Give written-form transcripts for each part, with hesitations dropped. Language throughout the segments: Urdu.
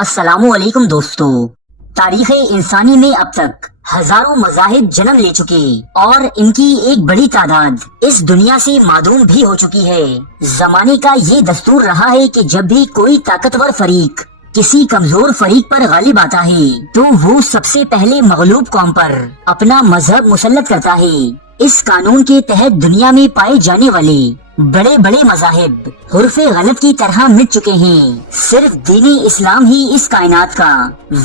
السلام علیکم دوستو، تاریخ انسانی میں اب تک ہزاروں مذاہب جنم لے چکے اور ان کی ایک بڑی تعداد اس دنیا سے معدوم بھی ہو چکی ہے۔ زمانے کا یہ دستور رہا ہے کہ جب بھی کوئی طاقتور فریق کسی کمزور فریق پر غالب آتا ہے تو وہ سب سے پہلے مغلوب قوم پر اپنا مذہب مسلط کرتا ہے۔ اس قانون کے تحت دنیا میں پائے جانے والے بڑے بڑے مذاہب حرف غلط کی طرح مٹ چکے ہیں۔ صرف دین اسلام ہی اس کائنات کا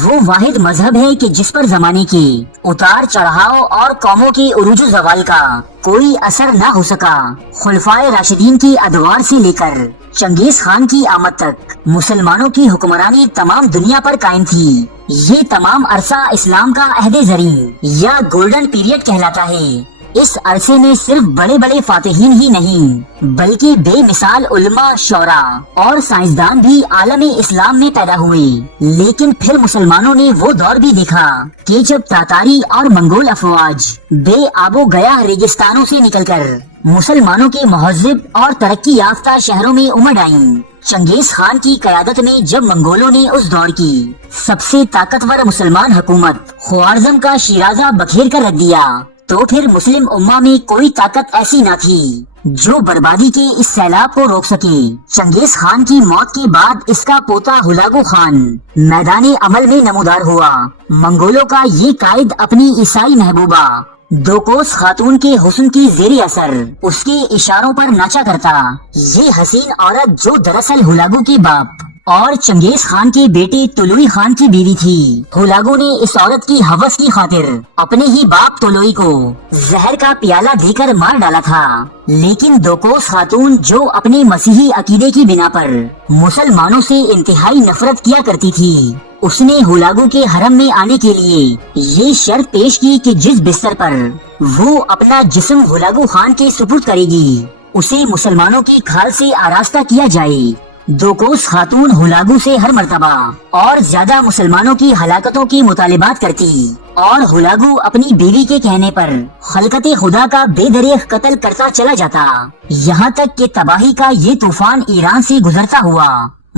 وہ واحد مذہب ہے کہ جس پر زمانے کے اتار چڑھاؤ اور قوموں کے عروج و زوال کا کوئی اثر نہ ہو سکا۔ خلفائے راشدین کی ادوار سے لے کر چنگیز خان کی آمد تک مسلمانوں کی حکمرانی تمام دنیا پر قائم تھی۔ یہ تمام عرصہ اسلام کا عہد زرین یا گولڈن پیریڈ کہلاتا ہے۔ اس عرصے میں صرف بڑے بڑے فاتحین ہی نہیں بلکہ بے مثال علماء، شعراء اور سائنسدان بھی عالم اسلام میں پیدا ہوئے۔ لیکن پھر مسلمانوں نے وہ دور بھی دیکھا کہ جب تاتاری اور منگول افواج بے آب و گیا ریگستانوں سے نکل کر مسلمانوں کے مہذب اور ترقی یافتہ شہروں میں امڑ آئیں۔ چنگیز خان کی قیادت میں جب منگولوں نے اس دور کی سب سے طاقتور مسلمان حکومت خوارزم کا شیرازہ بکھیر کر رکھ دیا تو پھر مسلم امہ میں کوئی طاقت ایسی نہ تھی جو بربادی کے اس سیلاب کو روک سکے۔ چنگیز خان کی موت کے بعد اس کا پوتا ہلاگو خان میدان عمل میں نمودار ہوا۔ منگولوں کا یہ قائد اپنی عیسائی محبوبہ دوکوس خاتون کے حسن کی زیر اثر اس کے اشاروں پر ناچا کرتا۔ یہ حسین عورت جو دراصل ہلاگو کے باپ اور چنگیز خان کے بیٹے طلوئی خان کی بیوی تھی، ہلاگو نے اس عورت کی ہوس کی خاطر اپنے ہی باپ طلوئی کو زہر کا پیالہ دے کر مار ڈالا تھا۔ لیکن دوکوس خاتون جو اپنے مسیحی عقیدے کی بنا پر مسلمانوں سے انتہائی نفرت کیا کرتی تھی، اس نے ہلاگو کے حرم میں آنے کے لیے یہ شرط پیش کی کہ جس بستر پر وہ اپنا جسم ہلاگو خان کے سپرد کرے گی اسے مسلمانوں کی کھال سے آراستہ کیا جائے۔ دوکوس خاتون ہلاگو سے ہر مرتبہ اور زیادہ مسلمانوں کی ہلاکتوں کی مطالبات کرتی اور ہلاگو اپنی بیوی کے کہنے پر خلقت خدا کا بے دریغ قتل کرتا چلا جاتا، یہاں تک کہ تباہی کا یہ طوفان ایران سے گزرتا ہوا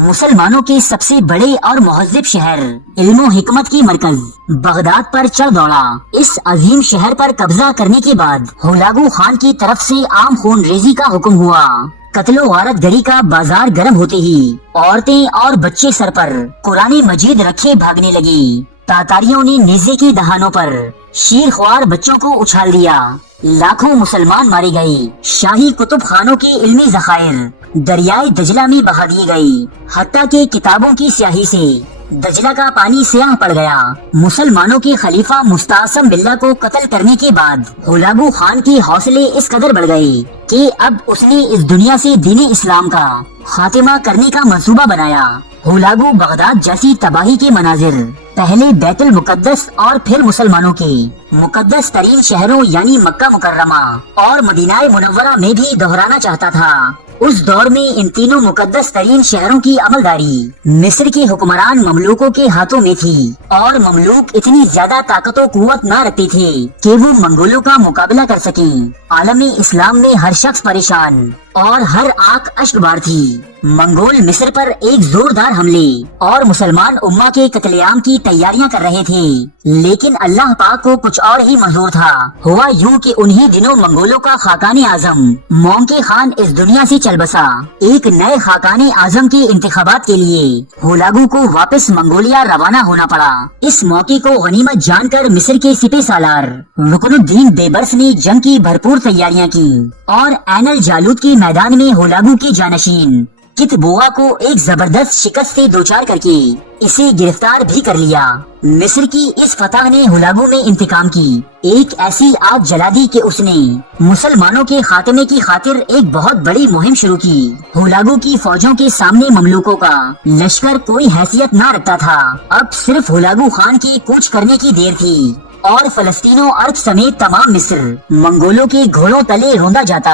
مسلمانوں کے سب سے بڑے اور مہذب شہر علم و حکمت کی مرکز بغداد پر چڑھ دوڑا۔ اس عظیم شہر پر قبضہ کرنے کے بعد ہلاگو خان کی طرف سے عام خون ریزی کا حکم ہوا۔ قتل و غارت گری کا بازار گرم ہوتے ہی عورتیں اور بچے سر پر قرآن مجید رکھے بھاگنے لگے۔ تاتاریوں نے نیزے کی دہانوں پر شیر خوار بچوں کو اچھال دیا، لاکھوں مسلمان مارے گئے۔ شاہی کتب خانوں کے علمی ذخائر دریائے دجلہ میں بہا دیے گئے، حتیٰ کہ کتابوں کی سیاہی سے دجلہ کا پانی سیاہ پڑ گیا۔ مسلمانوں کے خلیفہ مستعصم باللہ کو قتل کرنے کے بعد ہلاگو خان کے حوصلے اس قدر بڑھ گئے کہ اب اس نے اس دنیا سے دین اسلام کا خاتمہ کرنے کا منصوبہ بنایا۔ ہلاگو بغداد جیسی تباہی کے مناظر پہلے بیت المقدس اور پھر مسلمانوں کے مقدس ترین شہروں یعنی مکہ مکرمہ اور مدینہ منورہ میں بھی دہرانا چاہتا تھا۔ اس دور میں ان تینوں مقدس ترین شہروں کی عملداری مصر کے حکمران مملوکوں کے ہاتھوں میں تھی، اور مملوک اتنی زیادہ طاقت و قوت نہ رکھتے تھے کہ وہ منگولوں کا مقابلہ کر سکیں۔ عالم اسلام میں ہر شخص پریشان اور ہر آنکھ اشک بار تھی۔ منگول مصر پر ایک زوردار حملے اور مسلمان امہ کے قتل عام کی تیاریاں کر رہے تھے، لیکن اللہ پاک کو کچھ اور ہی منظور تھا۔ ہوا یوں کہ انہی دنوں منگولوں کا خاقان اعظم مونکے خان اس دنیا سے چل بسا۔ ایک نئے خاقان اعظم کے انتخابات کے لیے ہلاگو کو واپس منگولیا روانہ ہونا پڑا۔ اس موقع کو غنیمت جان کر مصر کے سپہ سالار رکن الدین بیبرس نے جنگ کی بھرپور تیاریاں کی اور عین الجالوت کے میدان میں ہلاگو کی جانشین کتبوغا کو ایک زبردست شکست سے دوچار کر کے اسے گرفتار بھی کر لیا۔ مصر کی اس فتح نے ہلاگو میں انتقام کی ایک ایسی آگ جلا دی کہ اس نے مسلمانوں کے خاتمے کی خاطر ایک بہت بڑی مہم شروع کی۔ ہلاگو کی فوجوں کے سامنے مملوکوں کا لشکر کوئی حیثیت نہ رکھتا تھا۔ اب صرف ہلاگو خان کی کوچ کرنے کی دیر تھی اور فلسطین و عرب سمیت تمام مصر منگولوں کے گھوڑوں تلے روندا جاتا۔